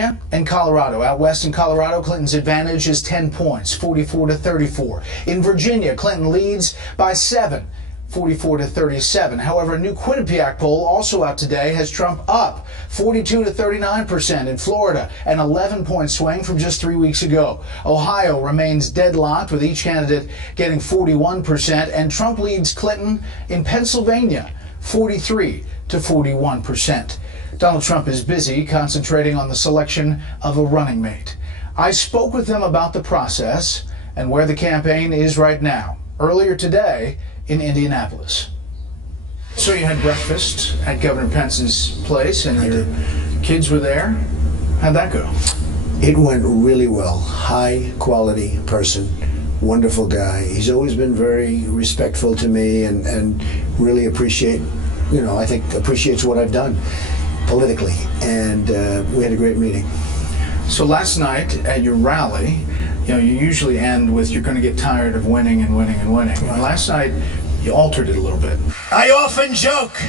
and Colorado. Out west in Colorado, Clinton's advantage is 10 points, 44-34. In Virginia, Clinton leads by 7, 44-37. However, a new Quinnipiac poll also out today has Trump up 42-39%. In Florida, an 11-point swing from just 3 weeks ago. Ohio remains deadlocked with each candidate getting 41%, and Trump leads Clinton in Pennsylvania 43-41%. Donald Trump is busy concentrating on the selection of a running mate. I spoke with him about the process and where the campaign is right now, earlier today in Indianapolis. So you had breakfast at Governor Pence's place and your kids were there. How'd that go? It went really well. High quality person, wonderful guy. He's always been very respectful to me and really I think appreciates what I've done politically, and we had a great meeting. So last night at your rally, you usually end with you're going to get tired of winning and winning and winning. And last night you altered it a little bit. I often joke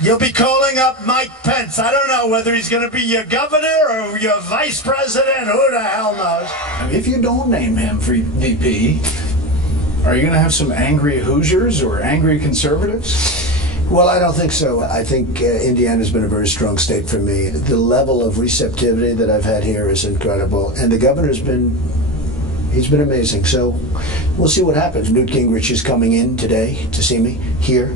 you'll be calling up Mike Pence. I don't know whether he's going to be your governor or your vice president. Who the hell knows? If you don't name him for VP, are you going to have some angry Hoosiers or angry conservatives? Well, I don't think so. I think Indiana's been a very strong state for me. The level of receptivity that I've had here is incredible, and the governor's been amazing. So we'll see what happens. Newt Gingrich is coming in today to see me here.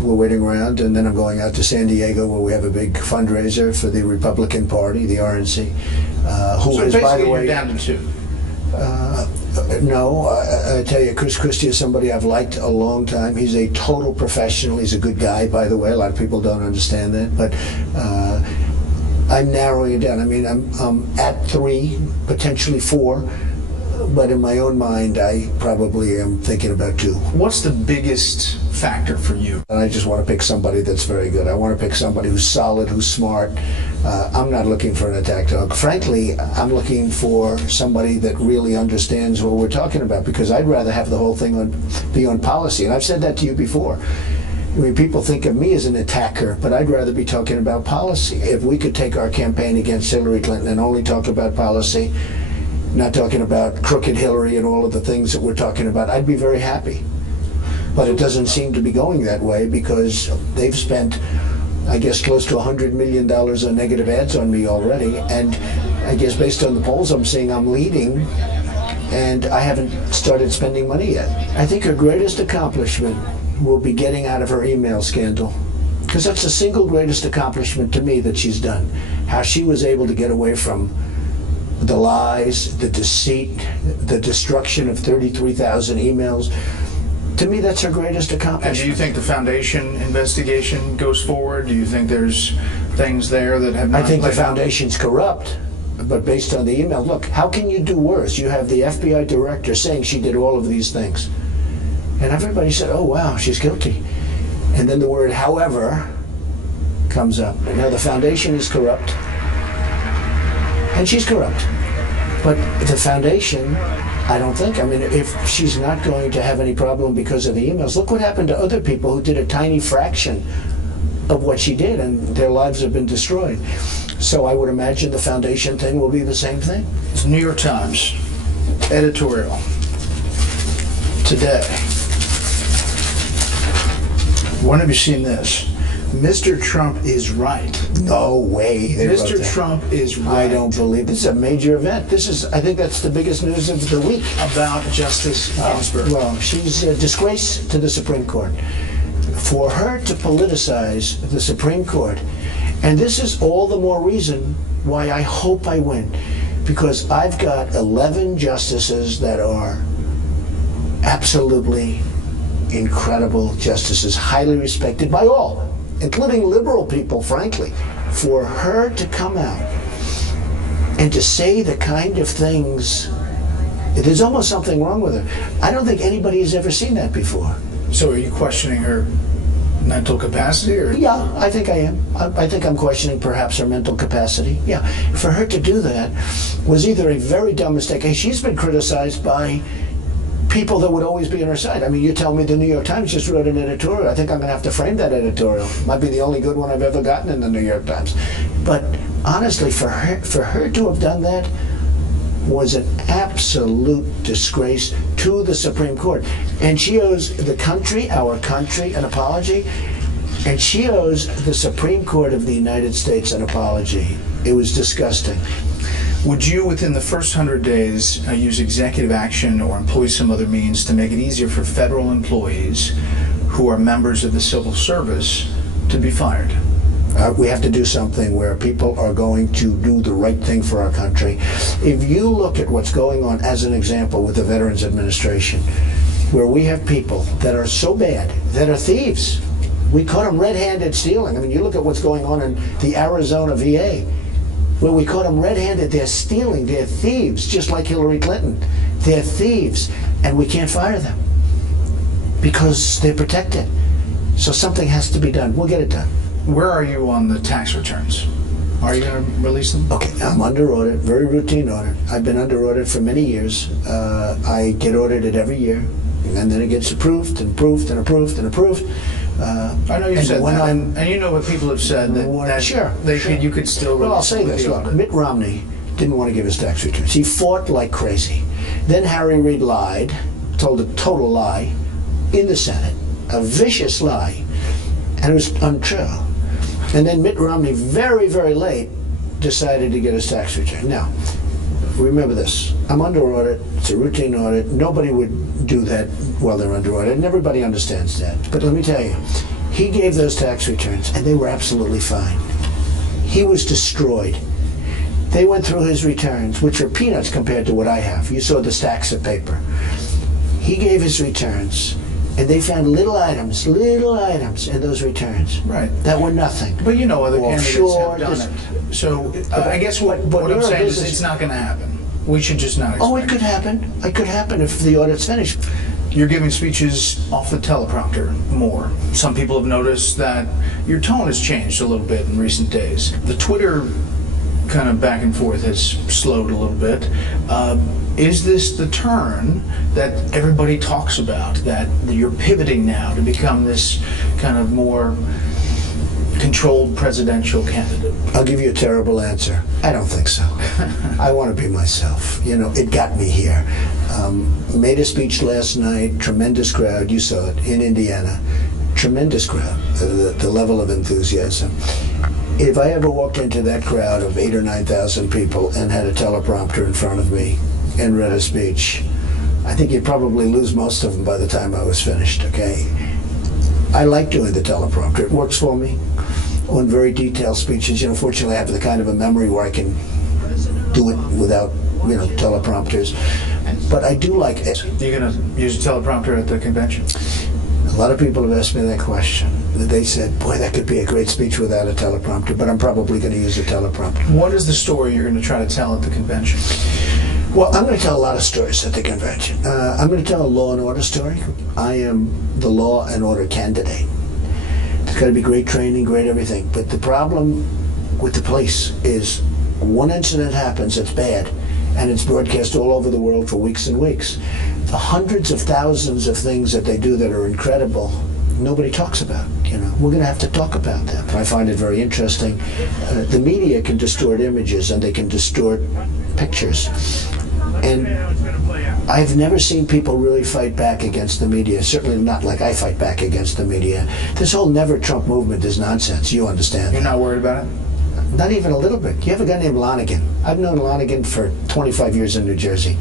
We're waiting around, and then I'm going out to San Diego where we have a big fundraiser for the Republican Party, the RNC. So by the way, you're down to 2. No, I tell you, Chris Christie is somebody I've liked a long time. He's a total professional. He's a good guy, by the way. A lot of people don't understand that, but I'm narrowing it down. I mean, I'm at 3, potentially 4, but in my own mind, I probably am thinking about 2. What's the biggest factor for you? And I just want to pick somebody that's very good. I want to pick somebody who's solid, who's smart. I'm not looking for an attack dog. Frankly, I'm looking for somebody that really understands what we're talking about, because I'd rather have the whole thing be on policy. And I've said that to you before. I mean, people think of me as an attacker, but I'd rather be talking about policy. If we could take our campaign against Hillary Clinton and only talk about policy, not talking about crooked Hillary and all of the things that we're talking about, I'd be very happy. But it doesn't seem to be going that way, because they've spent, I guess, close to $100 million on negative ads on me already. And I guess based on the polls I'm seeing, I'm leading, and I haven't started spending money yet. I think her greatest accomplishment will be getting out of her email scandal, because that's the single greatest accomplishment to me that she's done. How she was able to get away from the lies, the deceit, the destruction of 33,000 emails. To me, that's her greatest accomplishment. And do you think the foundation investigation goes forward? Do you think there's things there that have not I think the played out? foundation's corrupt, but based on the email, look, how can you do worse? You have the FBI director saying she did all of these things. And everybody said, oh, wow, she's guilty. And then the word however comes up. Now, the foundation is corrupt, and she's corrupt. But the foundation, I don't think. I mean, if she's not going to have any problem because of the emails, look what happened to other people who did a tiny fraction of what she did, and their lives have been destroyed. So I would imagine the foundation thing will be the same thing. It's New York Times editorial today. When have you seen this? Mr. Trump is right. No way. Mr. Trump is right. I don't believe this is a major event. I think that's the biggest news of the week. About Justice Ginsburg. Well, she's a disgrace to the Supreme Court. For her to politicize the Supreme Court, and this is all the more reason why I hope I win, because I've got 11 justices that are absolutely incredible justices, highly respected by all, including liberal people, frankly. For her to come out and to say the kind of things, there's almost something wrong with her. I don't think anybody has ever seen that before. So are you questioning her mental capacity? Or? Yeah, I think I am. I think I'm questioning perhaps her mental capacity. Yeah, for her to do that was either a very dumb mistake. Hey, she's been criticized by people that would always be on her side. I mean, you tell me the New York Times just wrote an editorial. I think I'm going to have to frame that editorial. Might be the only good one I've ever gotten in the New York Times. But honestly, for her to have done that was an absolute disgrace to the Supreme Court. And she owes the country, our country, an apology. And she owes the Supreme Court of the United States an apology. It was disgusting. Would you, within the first 100 days, use executive action or employ some other means to make it easier for federal employees who are members of the civil service to be fired? We have to do something where people are going to do the right thing for our country. If you look at what's going on, as an example, with the Veterans Administration, where we have people that are so bad, that are thieves. We caught them red-handed stealing. I mean, you look at what's going on in the Arizona VA, where we caught them red-handed. They're stealing. They're thieves, just like Hillary Clinton. They're thieves, and we can't fire them because they're protected. So something has to be done. We'll get it done. Where are you on the tax returns? Are you going to release them? Okay, I'm under audit, very routine audit. I've been under audit for many years. I get audited every year, and then it gets approved and approved and approved and approved. I know you said that, and you know what people have said, that sure. You could still release. Well, I'll say this, look, Mitt Romney didn't want to give his tax returns. He fought like crazy. Then Harry Reid lied, told a total lie in the Senate, a vicious lie, and it was untrue. And then Mitt Romney, very, very late, decided to get his tax return. Now, remember this. I'm under audit. It's a routine audit. Nobody would do that while they're under audit, and everybody understands that. But let me tell you, he gave those tax returns, and they were absolutely fine. He was destroyed. They went through his returns, which are peanuts compared to what I have. You saw the stacks of paper. He gave his returns, and they found little items in those returns. Right. That were nothing. But you know other candidates Offshore, have done it. So I guess what I'm saying is it's not going to happen. We should just not expect it. Oh, it could happen. It could happen if the audit's finished. You're giving speeches off the teleprompter more. Some people have noticed that your tone has changed a little bit in recent days. The Twitter kind of back and forth has slowed a little bit. Is this the turn that everybody talks about, that you're pivoting now to become this kind of more controlled presidential candidate? I'll give you a terrible answer. I don't think so. I want to be myself. You know, it got me here. Made a speech last night, tremendous crowd, you saw it, in Indiana. Tremendous crowd, the level of enthusiasm. If I ever walked into that crowd of 8,000 or 9,000 people and had a teleprompter in front of me and read a speech, I think you'd probably lose most of them by the time I was finished, okay? I like doing the teleprompter. It works for me on very detailed speeches. You know, fortunately I have the kind of a memory where I can do it without, you know, teleprompters. But I do like it. You're going to use a teleprompter at the convention? A lot of people have asked me that question. They said, boy, that could be a great speech without a teleprompter, but I'm probably going to use a teleprompter. What is the story you're going to try to tell at the convention? Well, I'm going to tell a lot of stories at the convention. I'm going to tell a law and order story. I am the law and order candidate. It's got to be great training, great everything. But the problem with the police is one incident happens, it's bad, and it's broadcast all over the world for weeks and weeks. The hundreds of thousands of things that they do that are incredible, nobody talks about. You know, we're going to have to talk about them. I find it very interesting. The media can distort images and they can distort pictures. And I've never seen people really fight back against the media, certainly not like I fight back against the media. This whole Never Trump movement is nonsense. You understand You're that. not worried about it? Not even a little bit. You have a guy named Lonigan. I've known Lonigan for 25 years in New Jersey.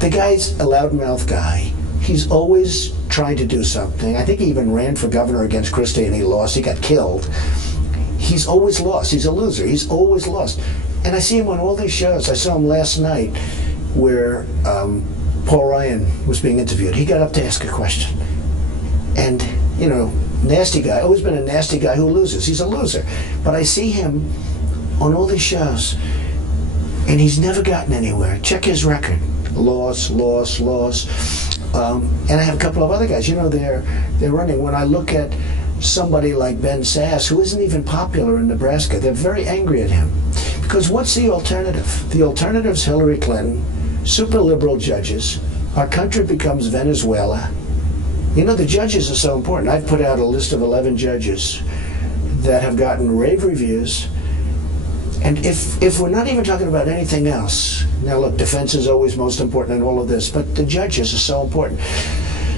The guy's a loudmouth guy. He's always trying to do something. I think he even ran for governor against Christie and he lost. He got killed. He's always lost. He's a loser. He's always lost. And I see him on all these shows. I saw him last night where Paul Ryan was being interviewed. He got up to ask a question. And, you know, nasty guy, always been a nasty guy who loses. He's a loser. But I see him on all these shows, and he's never gotten anywhere. Check his record. Loss. And I have a couple of other guys. You know, they're running. When I look at somebody like Ben Sass, who isn't even popular in Nebraska, they're very angry at him. Because what's the alternative? The alternative's Hillary Clinton, super liberal judges. Our country becomes Venezuela. You know, the judges are so important. I've put out a list of 11 judges that have gotten rave reviews, And if we're not even talking about anything else, now look, defense is always most important in all of this, but the judges are so important.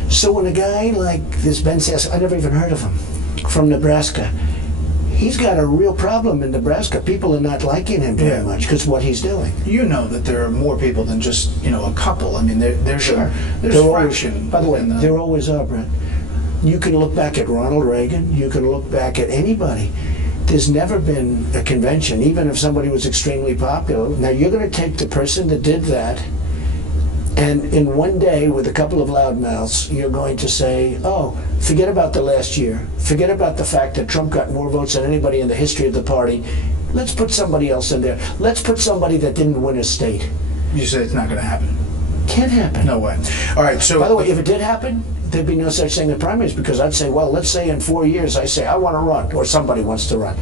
So when a guy like this Ben Sasse, I never even heard of him, from Nebraska, he's got a real problem in Nebraska. People are not liking him very much because what he's doing. You know that there are more people than just, a couple. I mean, there's fraction. By the way, there always are, Brett. You can look back at Ronald Reagan. You can look back at anybody. There's never been a convention, even if somebody was extremely popular. Now, you're going to take the person that did that, and in one day, with a couple of loudmouths, you're going to say, oh, forget about the last year. Forget about the fact that Trump got more votes than anybody in the history of the party. Let's put somebody else in there. Let's put somebody that didn't win a state. You say it's not going to happen. Can't happen. No way. All right, so... By the way, if it did happen, there'd be no such thing as primaries, because I'd say, well, let's say in 4 years, I say, I want to run, or somebody wants to run.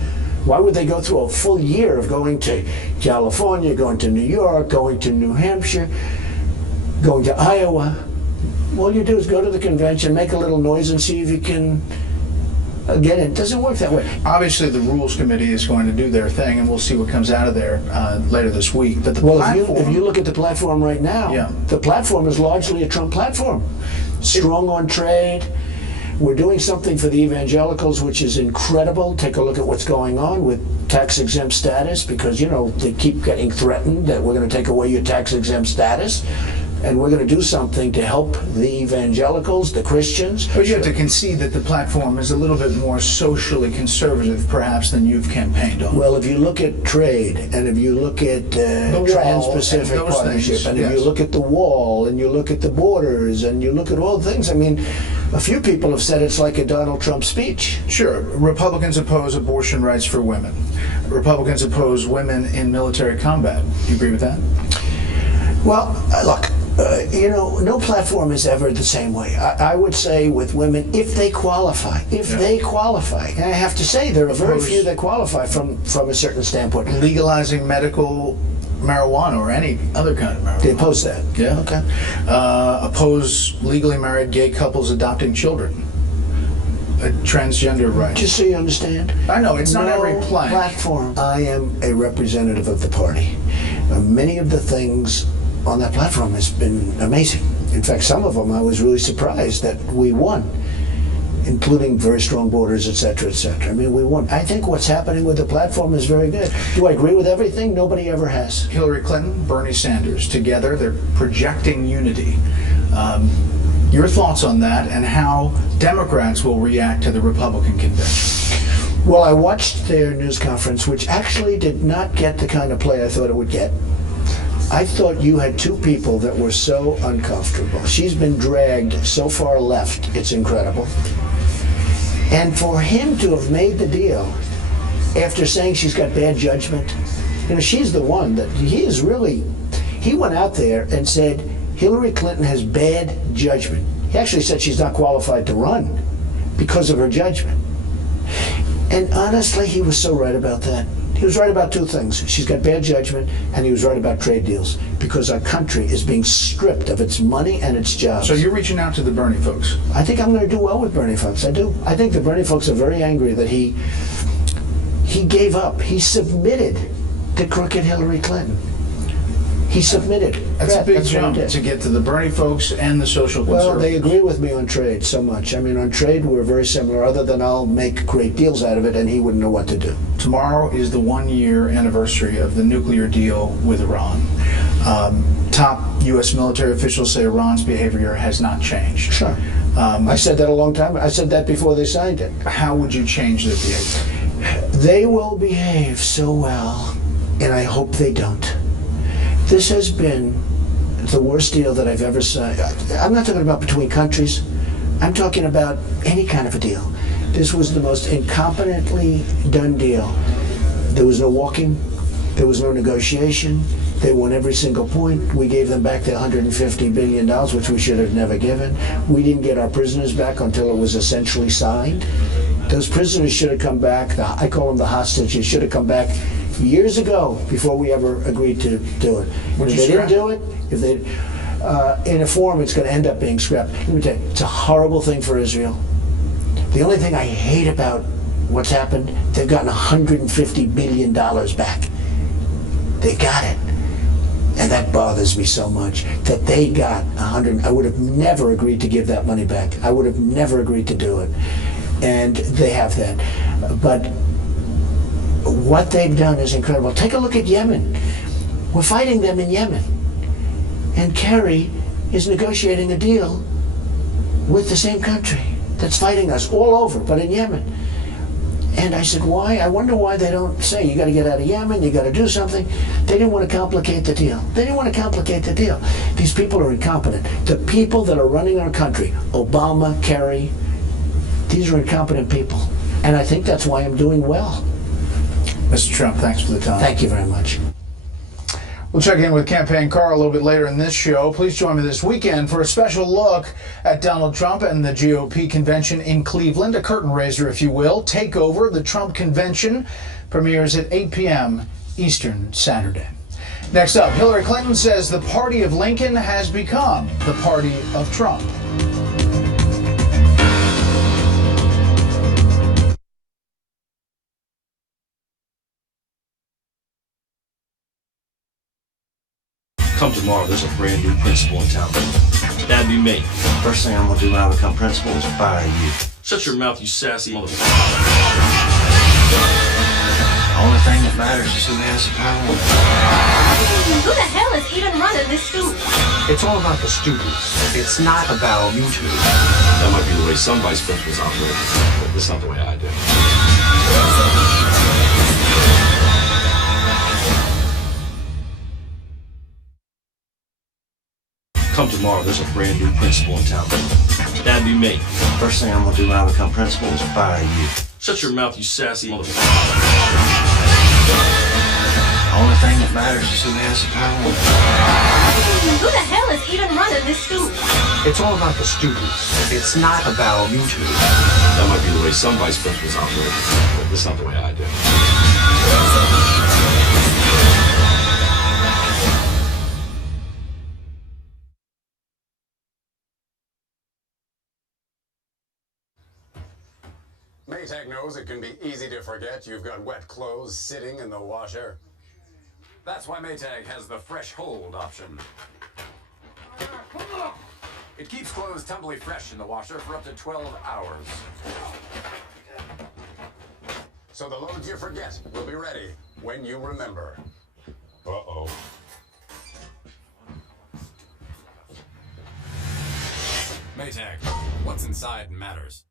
Why would they go through a full year of going to California, going to New York, going to New Hampshire, going to Iowa? All you do is go to the convention, make a little noise, and see if you can get in. It doesn't work that way. Obviously, the Rules Committee is going to do their thing, and we'll see what comes out of there later this week. But the platform... if you look at the platform right now, the platform is largely a Trump platform. Strong on trade. We're doing something for the evangelicals, which is incredible. Take a look at what's going on with tax-exempt status, because, they keep getting threatened that we're going to take away your tax-exempt status. And we're going to do something to help the evangelicals, the Christians. But you have to concede that the platform is a little bit more socially conservative, perhaps, than you've campaigned on. Well, if you look at trade, and if you look at Trans-Pacific Partnership, and if you look at the wall, and you look at the borders, and you look at all things, I mean, a few people have said it's like a Donald Trump speech. Sure. Republicans oppose abortion rights for women. Republicans oppose women in military combat. Do you agree with that? Well, look, no platform is ever the same way. I would say with women, if they qualify, and I have to say there are very few that qualify from a certain standpoint. Legalizing medical marijuana or any other kind of marijuana. They oppose that. Yeah. Okay. Oppose legally married gay couples adopting children. Transgender rights. Just so you understand. I know, it's not every platform. I am a representative of the party. Many of the things on that platform has been amazing. In fact, some of them I was really surprised that we won, including very strong borders, et cetera, et cetera. I mean, we won. I think what's happening with the platform is very good. Do I agree with everything? Nobody ever has. Hillary Clinton, Bernie Sanders, together they're projecting unity. Your thoughts on that and how Democrats will react to the Republican convention? Well, I watched their news conference, which actually did not get the kind of play I thought it would get. I thought you had two people that were so uncomfortable. She's been dragged so far left, it's incredible. And for him to have made the deal after saying she's got bad judgment, she's the one that he went out there and said Hillary Clinton has bad judgment. He actually said she's not qualified to run because of her judgment. And honestly, he was so right about that. He was right about two things. She's got bad judgment, and he was right about trade deals, because our country is being stripped of its money and its jobs. So you're reaching out to the Bernie folks? I think I'm going to do well with Bernie folks. I do. I think the Bernie folks are very angry that he gave up. He submitted to crooked Hillary Clinton. He submitted. That's a big jump to get to the Bernie folks and the social conservatives. Well, they agree with me on trade so much. I mean, on trade, we're very similar, other than I'll make great deals out of it, and he wouldn't know what to do. Tomorrow is the 1-year anniversary of the nuclear deal with Iran. Top U.S. military officials say Iran's behavior has not changed. Sure. I said that a long time ago. I said that before they signed it. How would you change their behavior? They will behave so well, and I hope they don't. This has been the worst deal that I've ever signed. I'm not talking about between countries. I'm talking about any kind of a deal. This was the most incompetently done deal. There was no walking. There was no negotiation. They won every single point. We gave them back the $150 billion, which we should have never given. We didn't get our prisoners back until it was essentially signed. Those prisoners should have come back. I call them the hostages. Should have come back years ago before we ever agreed to do it. And if they didn't do it, in a form, it's going to end up being scrapped. Let me tell you, it's a horrible thing for Israel. The only thing I hate about what's happened, they've gotten $150 billion back. They got it. And that bothers me so much that they got 100. I would have never agreed to give that money back. I would have never agreed to do it. And they have that. But what they've done is incredible. Take a look at Yemen. We're fighting them in Yemen. And Kerry is negotiating a deal with the same country that's fighting us all over, but in Yemen. And I said, why? I wonder why they don't say, you got to get out of Yemen, you got to do something. They didn't want to complicate the deal. They didn't want to complicate the deal. These people are incompetent. The people that are running our country, Obama, Kerry, these are incompetent people. And I think that's why I'm doing well. Mr. Trump, thanks for the time. Thank you very much. We'll check in with Campaign Carl a little bit later in this show. Please join me this weekend for a special look at Donald Trump and the GOP convention in Cleveland. A curtain raiser, if you will. Takeover, the Trump convention, premieres at 8 p.m. Eastern Saturday. Next up, Hillary Clinton says the party of Lincoln has become the party of Trump. Come tomorrow, there's a brand new principal in town. That'd be me. First thing I'm gonna do when I become principal is fire you. Shut your mouth, you sassy motherfucker. The only thing that matters is who has the power. Who the hell is even running this school? It's all about the students. It's not about you two. That might be the way some vice principals operate, but this is not the way I do. Come tomorrow, there's a brand new principal in town. That'd be me. First thing I'm gonna do when I become principal is fire you. Shut your mouth, you sassy motherfucker. The only thing that matters is who has the power. Who the hell is even running this school? It's all about the students. It's not about you two. That might be the way some vice principals operate, but this is not the way I do. Maytag knows it can be easy to forget you've got wet clothes sitting in the washer. That's why Maytag has the fresh hold option. It keeps clothes tumbly fresh in the washer for up to 12 hours. So the loads you forget will be ready when you remember. Uh-oh. Maytag, what's inside matters.